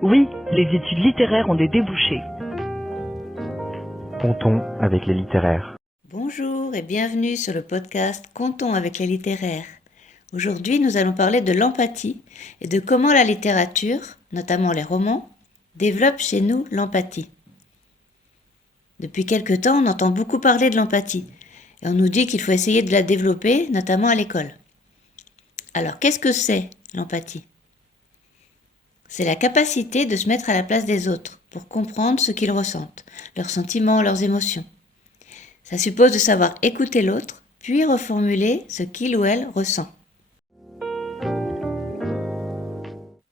Oui, les études littéraires ont des débouchés. Comptons avec les littéraires. Bonjour et bienvenue sur le podcast Comptons avec les littéraires. Aujourd'hui, nous allons parler de l'empathie et de comment la littérature, notamment les romans, développe chez nous l'empathie. Depuis quelque temps, on entend beaucoup parler de l'empathie et on nous dit qu'il faut essayer de la développer, notamment à l'école. Alors, qu'est-ce que c'est l'empathie ? C'est la capacité de se mettre à la place des autres pour comprendre ce qu'ils ressentent, leurs sentiments, leurs émotions. Ça suppose de savoir écouter l'autre, puis reformuler ce qu'il ou elle ressent.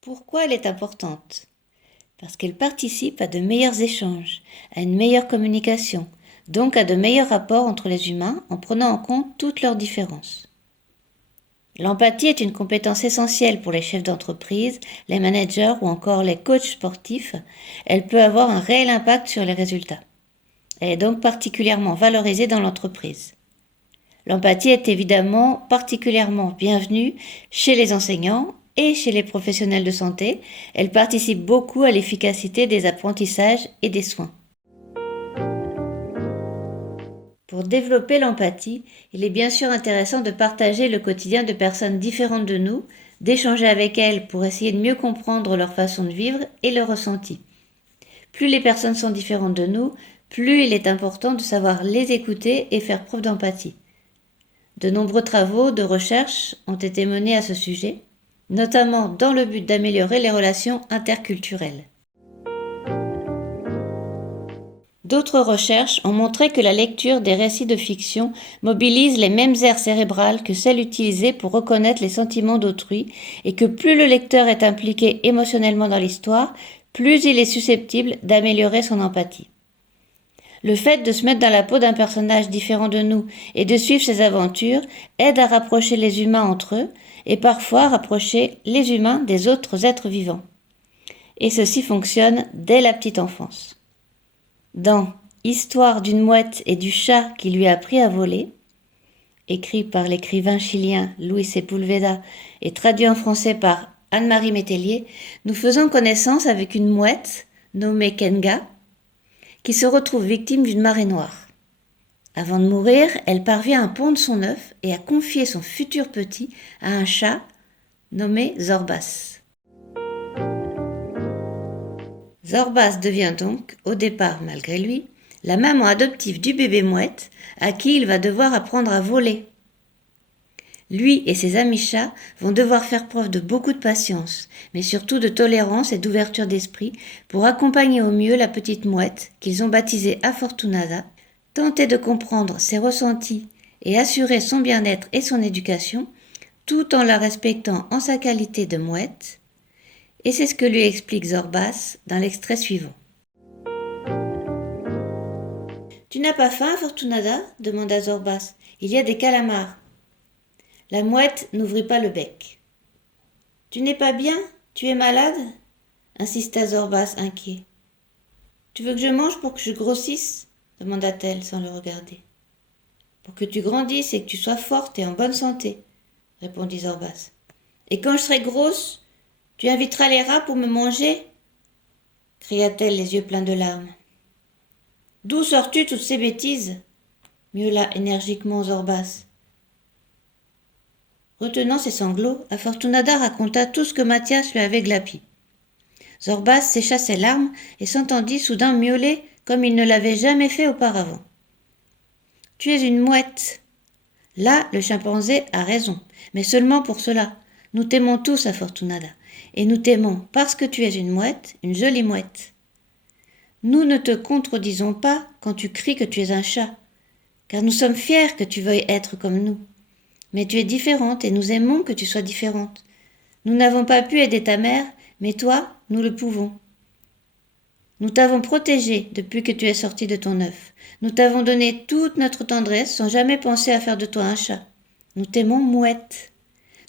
Pourquoi elle est importante ? Parce qu'elle participe à de meilleurs échanges, à une meilleure communication, donc à de meilleurs rapports entre les humains en prenant en compte toutes leurs différences. L'empathie est une compétence essentielle pour les chefs d'entreprise, les managers ou encore les coachs sportifs. Elle peut avoir un réel impact sur les résultats. Elle est donc particulièrement valorisée dans l'entreprise. L'empathie est évidemment particulièrement bienvenue chez les enseignants et chez les professionnels de santé. Elle participe beaucoup à l'efficacité des apprentissages et des soins. Pour développer l'empathie, il est bien sûr intéressant de partager le quotidien de personnes différentes de nous, d'échanger avec elles pour essayer de mieux comprendre leur façon de vivre et leurs ressentis. Plus les personnes sont différentes de nous, plus il est important de savoir les écouter et faire preuve d'empathie. De nombreux travaux de recherche ont été menés à ce sujet, notamment dans le but d'améliorer les relations interculturelles. D'autres recherches ont montré que la lecture des récits de fiction mobilise les mêmes aires cérébrales que celles utilisées pour reconnaître les sentiments d'autrui et que plus le lecteur est impliqué émotionnellement dans l'histoire, plus il est susceptible d'améliorer son empathie. Le fait de se mettre dans la peau d'un personnage différent de nous et de suivre ses aventures aide à rapprocher les humains entre eux et parfois à rapprocher les humains des autres êtres vivants. Et ceci fonctionne dès la petite enfance. Dans Histoire d'une mouette et du chat qui lui a appris à voler, écrit par l'écrivain chilien Luis Sepúlveda et traduit en français par Anne-Marie Métellier, nous faisons connaissance avec une mouette nommée Kenga qui se retrouve victime d'une marée noire. Avant de mourir, elle parvient à pondre son œuf et à confier son futur petit à un chat nommé Zorbas. Zorbas devient donc, au départ malgré lui, la maman adoptive du bébé mouette à qui il va devoir apprendre à voler. Lui et ses amis chats vont devoir faire preuve de beaucoup de patience, mais surtout de tolérance et d'ouverture d'esprit pour accompagner au mieux la petite mouette qu'ils ont baptisée Afortunada, tenter de comprendre ses ressentis et assurer son bien-être et son éducation, tout en la respectant en sa qualité de mouette. Et c'est ce que lui explique Zorbas dans l'extrait suivant. « Tu n'as pas faim, Fortunada ?» demanda Zorbas. « Il y a des calamars. » La mouette n'ouvrit pas le bec. « Tu n'es pas bien ? Tu es malade ?» insista Zorbas inquiet. « Tu veux que je mange pour que je grossisse ?» demanda-t-elle sans le regarder. « Pour que tu grandisses et que tu sois forte et en bonne santé, » répondit Zorbas. « Et quand je serai grosse, tu inviteras les rats pour me manger ?» cria-t-elle les yeux pleins de larmes. « D'où sors-tu toutes ces bêtises ?» miaula énergiquement Zorbas. Retenant ses sanglots, Afortunada raconta tout ce que Mathias lui avait glapi. Zorbas sécha ses larmes et s'entendit soudain miauler comme il ne l'avait jamais fait auparavant. « Tu es une mouette !» Là, le chimpanzé a raison, mais seulement pour cela. Nous t'aimons tous, Afortunada, et nous t'aimons parce que tu es une mouette, une jolie mouette. Nous ne te contredisons pas quand tu cries que tu es un chat, car nous sommes fiers que tu veuilles être comme nous. Mais tu es différente et nous aimons que tu sois différente. Nous n'avons pas pu aider ta mère, mais toi, nous le pouvons. Nous t'avons protégée depuis que tu es sortie de ton œuf. Nous t'avons donné toute notre tendresse sans jamais penser à faire de toi un chat. Nous t'aimons, mouette.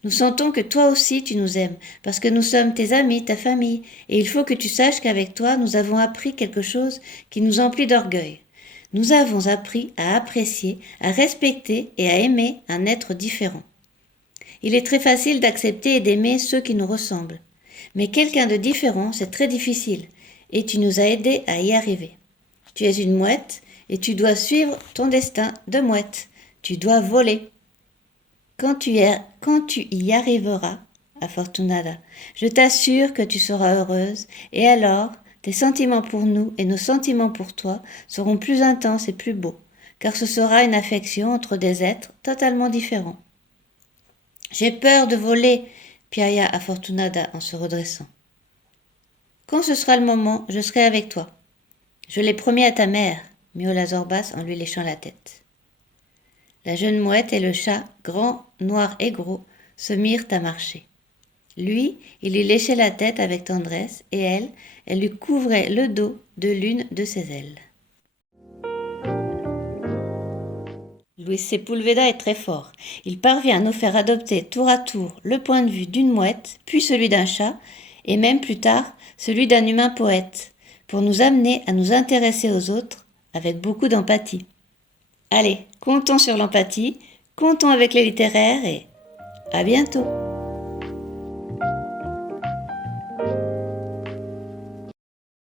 Nous sentons que toi aussi tu nous aimes, parce que nous sommes tes amis, ta famille, et il faut que tu saches qu'avec toi nous avons appris quelque chose qui nous emplit d'orgueil. Nous avons appris à apprécier, à respecter et à aimer un être différent. Il est très facile d'accepter et d'aimer ceux qui nous ressemblent. Mais quelqu'un de différent, c'est très difficile, et tu nous as aidés à y arriver. Tu es une mouette, et tu dois suivre ton destin de mouette. Tu dois voler. Quand tu y arriveras, Afortunada, je t'assure que tu seras heureuse, et alors tes sentiments pour nous et nos sentiments pour toi seront plus intenses et plus beaux, car ce sera une affection entre des êtres totalement différents. J'ai peur de voler, piailla Afortunada en se redressant. Quand ce sera le moment, je serai avec toi. Je l'ai promis à ta mère, miaula Zorbas en lui léchant la tête. La jeune mouette et le chat, grand, noir et gros, se mirent à marcher. Lui, il lui léchait la tête avec tendresse, et elle lui couvrait le dos de l'une de ses ailes. Luis Sepulveda est très fort. Il parvient à nous faire adopter tour à tour le point de vue d'une mouette, puis celui d'un chat, et même plus tard celui d'un humain poète, pour nous amener à nous intéresser aux autres avec beaucoup d'empathie. Allez, comptons sur l'empathie, comptons avec les littéraires et à bientôt.